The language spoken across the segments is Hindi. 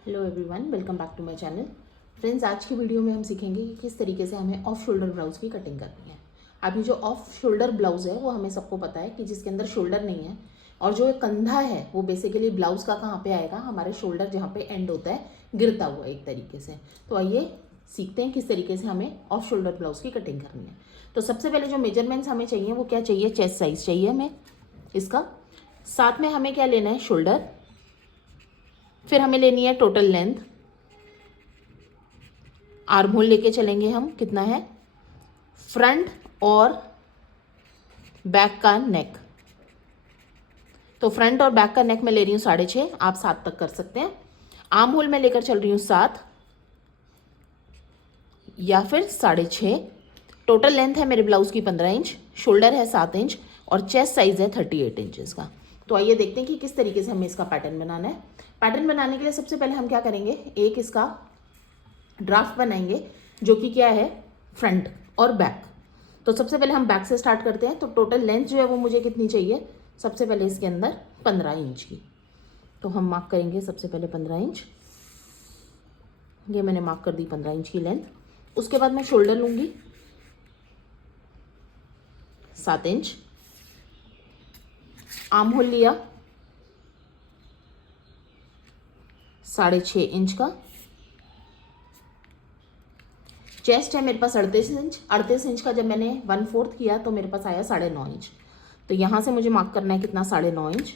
Hello everyone, welcome back to my channel. Friends, आज की वीडियो में हम सीखेंगे कि किस तरीके से हमें ऑफ शोल्डर ब्लाउज़ की कटिंग करनी है। अभी जो ऑफ शोल्डर ब्लाउज़ है वो हमें सबको पता है कि जिसके अंदर शोल्डर नहीं है और जो एक कंधा है वो बेसिकली ब्लाउज़ का कहाँ पे आएगा, हमारे शोल्डर जहाँ पे एंड होता है गिरता हुआ एक तरीके से। तो आइए सीखते हैं किस तरीके से हमें ऑफ शोल्डर ब्लाउज़ की कटिंग करनी है। तो सबसे पहले जो मेजरमेंट्स हमें चाहिए वो क्या चाहिए, चेस्ट साइज़ चाहिए हमें इसका। साथ में हमें क्या लेना है, शोल्डर। फिर हमें लेनी है टोटल लेंथ। आर्म होल लेके चलेंगे हम, कितना है, फ्रंट और बैक का नेक। तो फ्रंट और बैक का नेक मैं ले रही हूँ 6.5, आप 7 तक कर सकते हैं। आर्म होल मैं लेकर चल रही हूँ 7 या फिर 6.5। टोटल लेंथ है मेरे ब्लाउज की 15 इंच, शोल्डर है 7 इंच और चेस्ट साइज है 38 इंचेस का। तो आइए देखते हैं कि किस तरीके से हमें इसका पैटर्न बनाना है। पैटर्न बनाने के लिए सबसे पहले हम क्या करेंगे, एक इसका ड्राफ्ट बनाएंगे जो कि क्या है, फ्रंट और बैक। तो सबसे पहले हम बैक से स्टार्ट करते हैं। तो टोटल लेंथ जो है वो मुझे कितनी चाहिए, सबसे पहले इसके अंदर 15 इंच की। तो हम मार्क करेंगे सबसे पहले 15 इंच, ये मैंने मार्क कर दी 15 इंच की लेंथ। उसके बाद मैं शोल्डर लूँगी 7 इंच, आर्म होल लिया 6.5 इंच का, चेस्ट है मेरे पास 38 इंच। 38 इंच का जब मैंने 1/4 किया तो मेरे पास आया 9.5 इंच। तो यहाँ से मुझे मार्क करना है कितना, 9.5 इंच।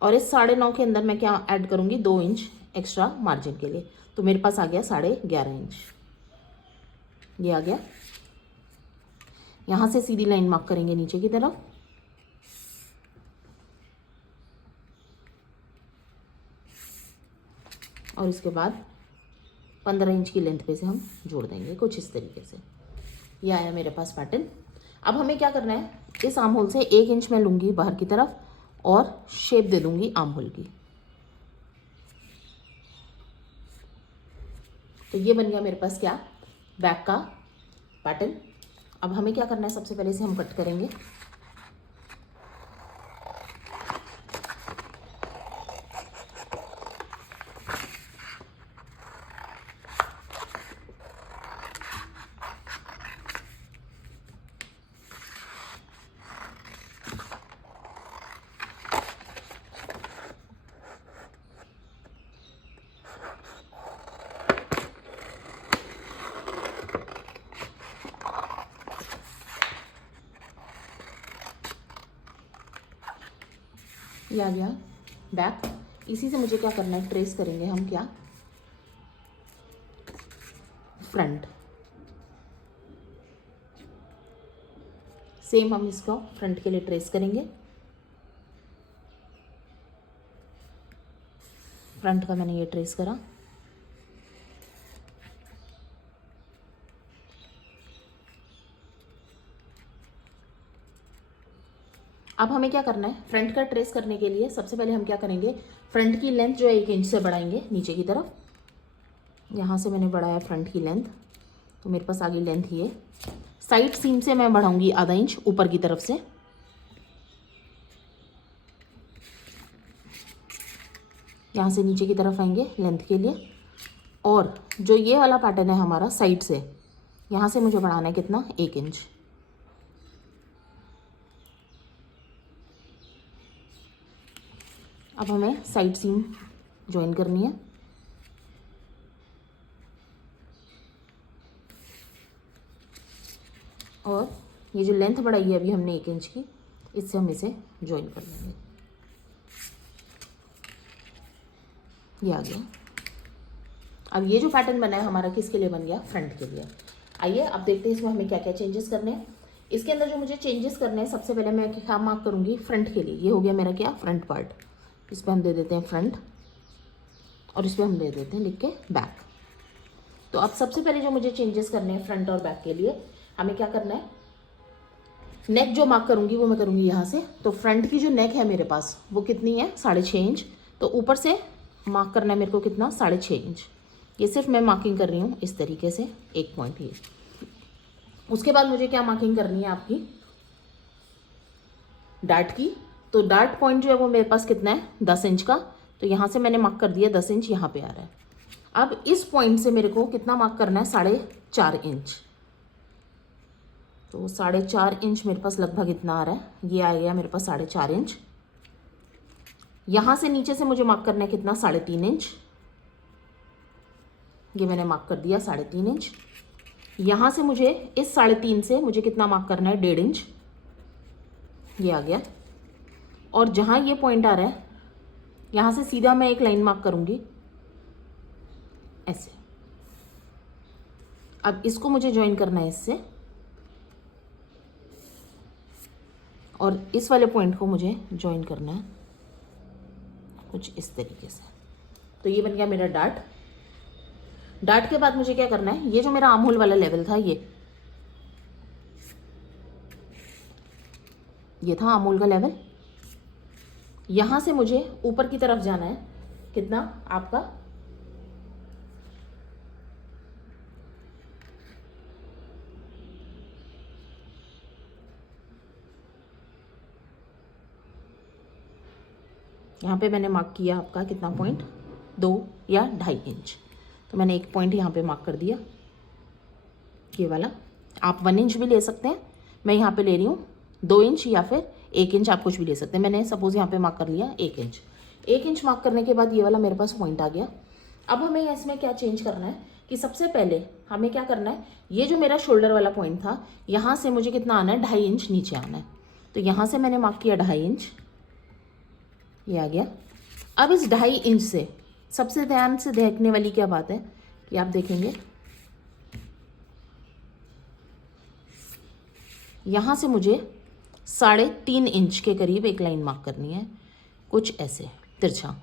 और इस 9.5 के अंदर मैं क्या ऐड करूँगी, 2 इंच एक्स्ट्रा मार्जिन के लिए। तो मेरे पास आ गया 11.5 इंच, ये आ गया। यहाँ से सीधी लाइन मार्क करेंगे नीचे की तरफ, और इसके बाद 15 इंच की लेंथ पे से हम जोड़ देंगे कुछ इस तरीके से। ये आया मेरे पास पैटर्न। अब हमें क्या करना है, इस आर्म होल से 1 इंच मैं लूँगी बाहर की तरफ और शेप दे दूँगी आर्म होल की। तो ये बन गया मेरे पास क्या, बैक का पैटर्न। अब हमें क्या करना है, सबसे पहले इसे हम कट करेंगे। ये आ गया बैक। इसी से मुझे क्या करना है, ट्रेस करेंगे हम क्या, फ्रंट। सेम हम इसको फ्रंट के लिए ट्रेस करेंगे। फ्रंट का मैंने ये ट्रेस करा। अब हमें क्या करना है, फ्रंट का ट्रेस करने के लिए सबसे पहले हम क्या करेंगे, फ्रंट की लेंथ जो है 1 इंच से बढ़ाएंगे नीचे की तरफ। यहाँ से मैंने बढ़ाया फ्रंट की लेंथ, तो मेरे पास आ गई लेंथ ये। साइड सीम से मैं बढ़ाऊंगी आधा इंच ऊपर की तरफ से। यहाँ से नीचे की तरफ आएंगे लेंथ के लिए। और जो ये वाला पैटर्न है हमारा साइड से, यहाँ से मुझे बढ़ाना है कितना, 1 इंच। अब हमें साइड सीम ज्वाइन करनी है। और ये जो लेंथ बढ़ाई है अभी हमने 1 इंच की, इससे हम इसे ज्वाइन कर लेंगे। ये आ गया। अब ये जो पैटर्न बना है हमारा किसके लिए बन गया, फ्रंट के लिए। आइए अब देखते हैं इसमें हमें क्या क्या चेंजेस करने हैं। इसके अंदर जो मुझे चेंजेस करने हैं, सबसे पहले मैं क्या मार्क करूँगी, फ्रंट के लिए। ये हो गया मेरा क्या, फ्रंट पार्ट। इस पर हम दे देते हैं फ्रंट और इस पर हम दे देते हैं लिख के बैक। तो अब सबसे पहले जो मुझे चेंजेस करने हैं फ्रंट और बैक के लिए, हमें क्या करना है, नेक जो मार्क करूँगी वो मैं करूँगी यहाँ से। तो फ्रंट की जो नेक है मेरे पास वो कितनी है, 6.5 इंच। तो ऊपर से मार्क करना है मेरे को कितना, 6.5 इंच। ये सिर्फ मैं मार्किंग कर रही हूँ इस तरीके से, एक पॉइंट ये। उसके बाद मुझे क्या मार्किंग करनी है आपकी, डार्ट की। तो डार्ट पॉइंट जो है वो मेरे पास कितना है, 10 इंच का। तो यहाँ से मैंने मार्क कर दिया 10 इंच, यहाँ पे आ रहा है। अब इस पॉइंट से मेरे को कितना मार्क करना है, 4.5 इंच। तो 4.5 इंच मेरे पास लगभग इतना आ रहा है, ये आ गया मेरे पास 4.5 इंच। यहाँ से नीचे से मुझे मार्क करना है कितना, 3.5 इंच। ये मैंने मार्क कर दिया 3.5 इंच। यहाँ से मुझे इस 3.5 से मुझे कितना मार्क करना है, 1.5 इंच, ये आ गया। और जहाँ ये पॉइंट आ रहा है, यहाँ से सीधा मैं एक लाइन मार्क करूँगी ऐसे। अब इसको मुझे ज्वाइन करना है इससे, और इस वाले पॉइंट को मुझे ज्वाइन करना है कुछ इस तरीके से। तो ये बन गया मेरा डार्ट। डार्ट के बाद मुझे क्या करना है, ये जो मेरा आर्म होल वाला लेवल था, ये था आर्म होल का लेवल। यहाँ से मुझे ऊपर की तरफ जाना है कितना, आपका 2 मैंने मार्क किया आपका कितना पॉइंट, 2 या 2.5 इंच। तो मैंने एक पॉइंट यहाँ पे मार्क कर दिया, ये वाला। आप 1 इंच भी ले सकते हैं, मैं यहाँ पे ले रही हूँ 2 इंच या फिर 1 इंच, आप कुछ भी ले सकते हैं। मैंने सपोज यहाँ पे मार्क कर लिया 1 इंच। 1 इंच मार्क करने के बाद ये वाला मेरे पास पॉइंट आ गया। अब हमें इसमें क्या चेंज करना है कि सबसे पहले हमें क्या करना है, ये जो मेरा शोल्डर वाला पॉइंट था, यहाँ से मुझे कितना आना है, 2.5 इंच नीचे आना है। तो यहाँ से मैंने मार्क किया 2.5 इंच, ये आ गया। अब इस 2.5 इंच से सबसे ध्यान से देखने वाली क्या बात है कि आप देखेंगे यहाँ से मुझे 3.5 इंच के करीब एक लाइन मार्क करनी है, कुछ ऐसे तिरछा।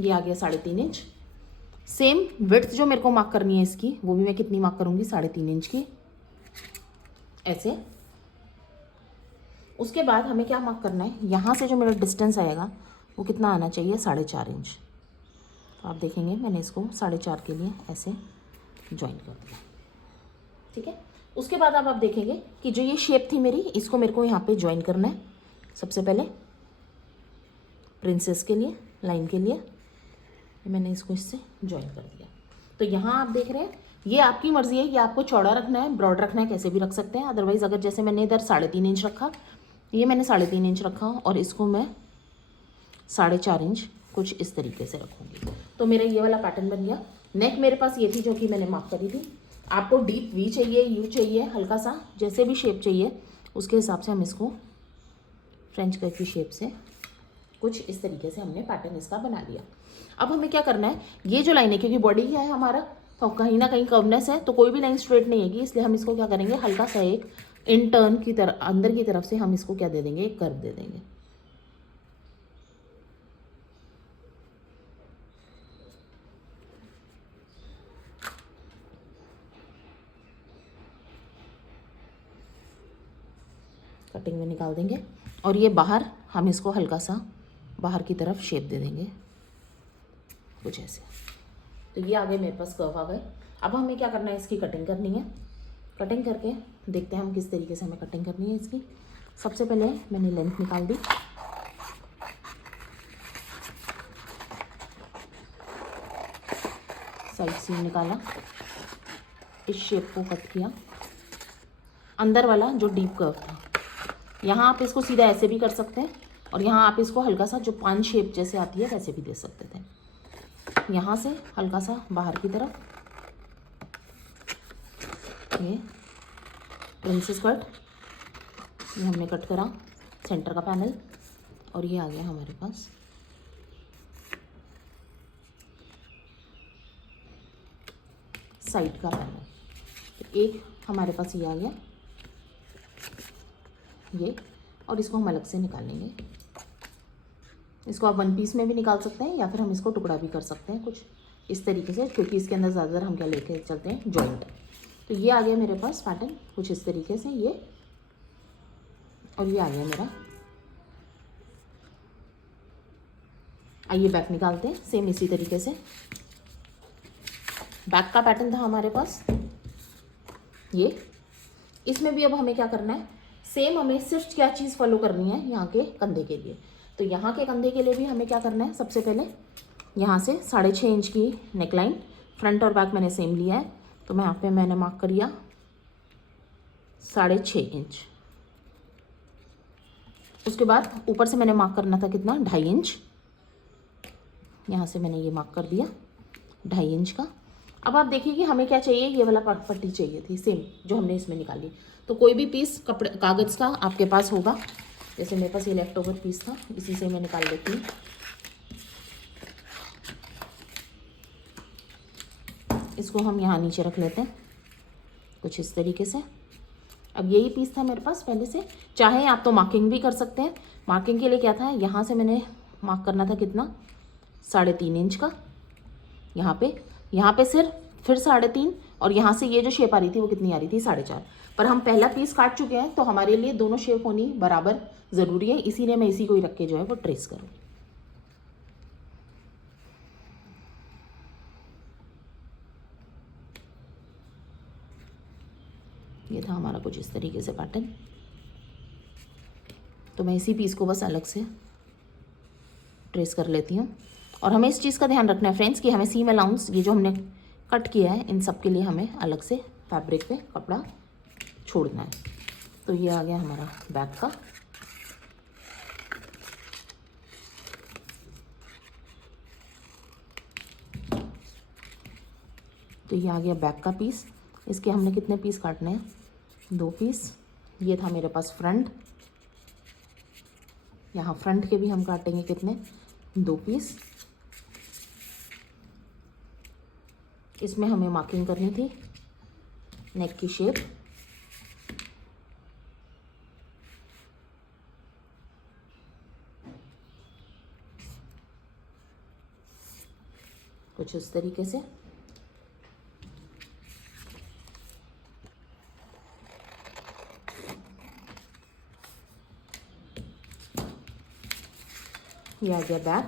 ये आ गया 3.5 इंच। सेम विड्थ जो मेरे को मार्क करनी है इसकी, वो भी मैं कितनी मार्क करूंगी, 3.5 इंच की, ऐसे। उसके बाद हमें क्या मार्क करना है, यहाँ से जो मेरा डिस्टेंस आएगा वो कितना आना चाहिए, 4.5 इंच। तो आप देखेंगे मैंने इसको 4.5 के लिए ऐसे ज्वाइन कर दिया, ठीक है। उसके बाद अब आप देखेंगे कि जो ये शेप थी मेरी, इसको मेरे को यहाँ पे ज्वाइन करना है। सबसे पहले प्रिंसेस के लिए, लाइन के लिए मैंने इसको इससे ज्वाइन कर दिया। तो यहाँ आप देख रहे हैं, ये आपकी मर्जी है कि आपको चौड़ा रखना है, ब्रॉड रखना है, कैसे भी रख सकते हैं। अदरवाइज अगर जैसे मैंने इधर 3.5 इंच रखा, ये मैंने 3.5 इंच रखा और इसको मैं 4.5 इंच कुछ इस तरीके से रखूँगी। तो मेरा ये वाला पैटर्न बन गया। नेक मेरे पास ये थी जो कि मैंने मार्क करी थी। आपको डीप वी चाहिए, यू चाहिए, हल्का सा जैसे भी शेप चाहिए उसके हिसाब से हम इसको फ्रेंच कट की शेप से कुछ इस तरीके से हमने पैटर्न इसका बना लिया। अब हमें क्या करना है, ये जो लाइन है, क्योंकि बॉडी क्या है हमारा, तो कहीं ना कहीं कर्वनेस है, तो कोई भी लाइन स्ट्रेट नहीं होगी, इसलिए हम इसको क्या करेंगे, हल्का सा एक इंटर्न की तरफ, अंदर की तरफ से हम इसको क्या दे देंगे, एक कर्व दे देंगे। कटिंग में निकाल देंगे और ये बाहर हम इसको हल्का सा बाहर की तरफ शेप दे देंगे कुछ ऐसे। तो ये आगे मेरे पास कर्व आ गए। अब हमें क्या करना है, इसकी कटिंग करनी है। कटिंग करके देखते हैं हम किस तरीके से हमें कटिंग करनी है इसकी। सबसे पहले मैंने लेंथ निकाल दी, साइड सीम निकाला, इस शेप को कट किया, अंदर वाला जो डीप कर्व था, यहाँ आप इसको सीधा ऐसे भी कर सकते हैं और यहाँ आप इसको हल्का सा जो पान शेप जैसे आती है वैसे भी दे सकते थे। यहाँ से हल्का सा बाहर की तरफ, ये प्रिंसेस कट, ये हमने कट करा सेंटर का पैनल, और ये आ गया हमारे पास साइड का पैनल। तो एक हमारे पास ये आ गया ये, और इसको हम अलग से निकाल लेंगे। इसको आप 1 पीस में भी निकाल सकते हैं या फिर हम इसको टुकड़ा भी कर सकते हैं कुछ इस तरीके से, क्योंकि इसके अंदर ज़्यादातर हम क्या लेके चलते हैं, जॉइंट। तो ये आ गया मेरे पास पैटर्न कुछ इस तरीके से, ये, और ये आ गया मेरा। आइए बैक निकालते हैं सेम इसी तरीके से। बैक का पैटर्न था हमारे पास ये, इसमें भी अब हमें क्या करना है, सेम हमें सिर्फ क्या चीज़ फॉलो करनी है यहाँ के कंधे के लिए। तो यहाँ के कंधे के लिए भी हमें क्या करना है, सबसे पहले यहाँ से 6.5 इंच की नेकलाइन, फ्रंट और बैक मैंने सेम लिया है, तो मैं यहाँ पे मैंने मार्क कर लिया 6.5 इंच। उसके बाद ऊपर से मैंने मार्क करना था कितना, 2.5 इंच। यहाँ से मैंने ये मार्क कर दिया 2.5 इंच का। अब आप देखिए कि हमें क्या चाहिए, ये वाला पट्टी चाहिए थी सेम जो हमने इसमें निकाली। तो कोई भी पीस कपड़े कागज़ का आपके पास होगा, जैसे मेरे पास ये लेफ्ट ओवर पीस था, इसी से मैं निकाल लेती हूँ। इसको हम यहाँ नीचे रख लेते हैं कुछ इस तरीके से। अब यही पीस था मेरे पास पहले से, चाहे आप तो मार्किंग भी कर सकते हैं। मार्किंग के लिए क्या था, यहाँ से मैंने मार्क करना था कितना, 3.5 इंच का। यहाँ पे सिर्फ फिर 3.5, और यहाँ से ये जो शेप आ रही थी वो कितनी आ रही थी, 4.5। पर हम पहला पीस काट चुके हैं, तो हमारे लिए दोनों शेप होनी बराबर ज़रूरी है, इसीलिए मैं इसी को ही रख के जो है वो ट्रेस करूँ। ये था हमारा कुछ इस तरीके से पैटर्न। तो मैं इसी पीस को बस अलग से ट्रेस कर लेती हूँ। और हमें इस चीज़ का ध्यान रखना है फ्रेंड्स कि हमें सीम अलाउंस, ये जो हमने कट किया है, इन सब के लिए हमें अलग से फैब्रिक पे कपड़ा छोड़ना है। तो ये आ गया हमारा बैक का। तो ये आ गया बैक का पीस। इसके हमने कितने पीस काटने हैं, 2 पीस। ये था मेरे पास फ्रंट, यहाँ फ्रंट के भी हम काटेंगे कितने, 2 पीस। इसमें हमें मार्किंग करनी थी नेक की शेप। कुछ इस तरीके से। ये आ गया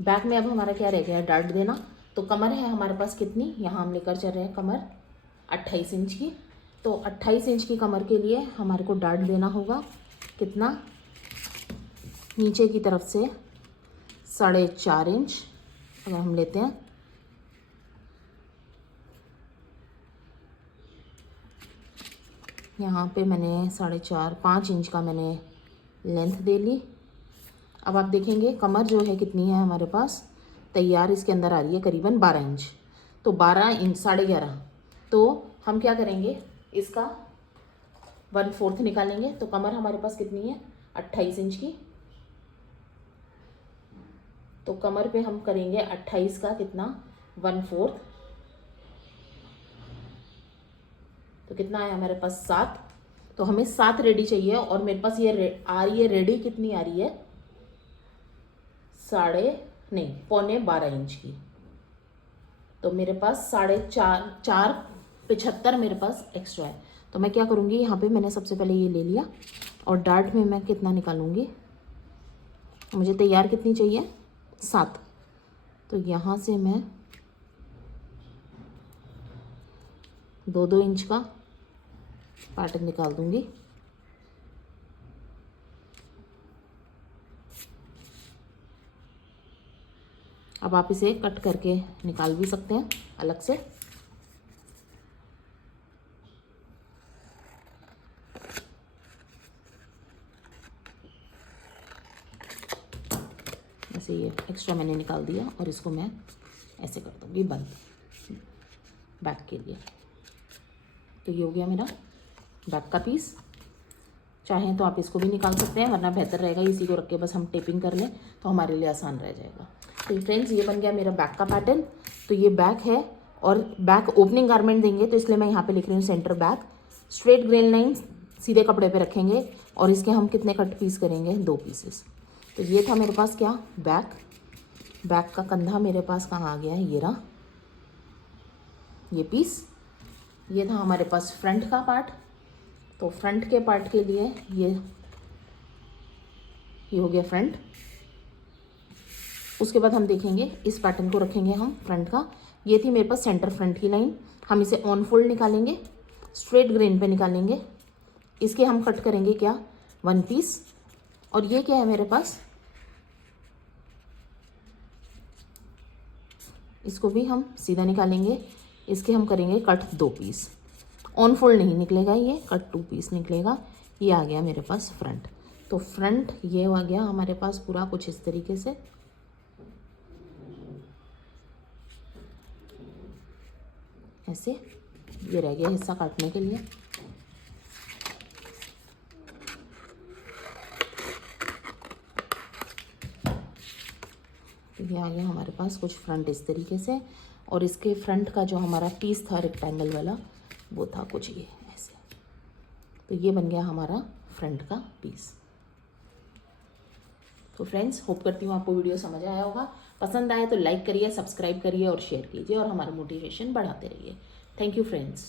बैक में अब हमारा क्या रह गया, डार्ट देना। तो कमर है हमारे पास कितनी, यहाँ हम लेकर चल रहे हैं कमर 28 इंच की। तो 28 इंच की कमर के लिए हमारे को डार्ट देना होगा कितना, नीचे की तरफ से 4.5 इंच अगर हम लेते हैं। यहाँ पे मैंने 5.5 इंच का मैंने लेंथ दे ली। अब आप देखेंगे कमर जो है कितनी है हमारे पास तैयार, इसके अंदर आ रही है करीबन 12 इंच। तो 12 इंच 11.5। तो हम क्या करेंगे, इसका 1/4 निकालेंगे। तो कमर हमारे पास कितनी है, 28 इंच की। तो कमर पे हम करेंगे 28 का कितना, 1/4। तो कितना है हमारे पास 7। तो हमें 7 रेडी चाहिए, और मेरे पास ये आ रही है रेडी कितनी आ रही है, 12.5 इंच की। तो मेरे पास 4.75 मेरे पास एक्स्ट्रा है। तो मैं क्या करूँगी, यहाँ पे मैंने सबसे पहले ये ले लिया, और डार्ट में मैं कितना निकालूंगी, मुझे तैयार कितनी चाहिए, 7। तो यहाँ से मैं 2-2 इंच का पैटर्न निकाल दूंगी। अब आप इसे कट करके निकाल भी सकते हैं अलग से। ऐसे ये एक्स्ट्रा मैंने निकाल दिया, और इसको मैं ऐसे कर दूंगी बंद बैक के लिए। तो ये हो गया मेरा बैक का पीस। चाहें तो आप इसको भी निकाल सकते हैं, वरना बेहतर रहेगा इसी को रख के बस हम टेपिंग कर लें तो हमारे लिए आसान रह जाएगा। तो फ्रेंड्स ये बन गया मेरा बैक का पैटर्न। तो ये बैक है, और बैक ओपनिंग गारमेंट देंगे, तो इसलिए मैं यहाँ पे लिख रही हूँ centre back. Straight grain line सीधे कपड़े पे रखेंगे, और इसके हम कितने कट पीस करेंगे, 2 पीसेस। तो ये था मेरे पास क्या, बैक का कंधा मेरे पास कहाँ आ गया है, ये रहा ये पीस। ये था हमारे पास फ्रंट का पार्ट। तो फ्रंट के पार्ट के लिए ये हो गया फ्रंट। उसके बाद हम देखेंगे इस पैटर्न को रखेंगे हम फ्रंट का। ये थी मेरे पास सेंटर फ्रंट की लाइन। हम इसे ऑन फोल्ड निकालेंगे, स्ट्रेट ग्रेन पे निकालेंगे, इसके हम कट करेंगे क्या, 1 पीस। और ये क्या है मेरे पास, इसको भी हम सीधा निकालेंगे, इसके हम करेंगे कट 2 पीस। ऑन फोल्ड नहीं निकलेगा, ये कट 2 पीस निकलेगा। ये आ गया मेरे पास फ्रंट। तो फ्रंट ये आ गया हमारे पास पूरा कुछ इस तरीके से। ऐसे ये रह गया हिस्सा काटने के लिए। तो ये आ गया हमारे पास कुछ फ्रंट इस तरीके से। और इसके फ्रंट का जो हमारा पीस था रेक्टेंगल वाला, वो था कुछ ये ऐसे। तो ये बन गया हमारा फ्रंट का पीस। तो फ्रेंड्स, होप करती हूँ आपको वीडियो समझ आया होगा। पसंद आए तो लाइक करिए, सब्सक्राइब करिए और शेयर कीजिए और हमारा मोटिवेशन बढ़ाते रहिए। Thank you friends.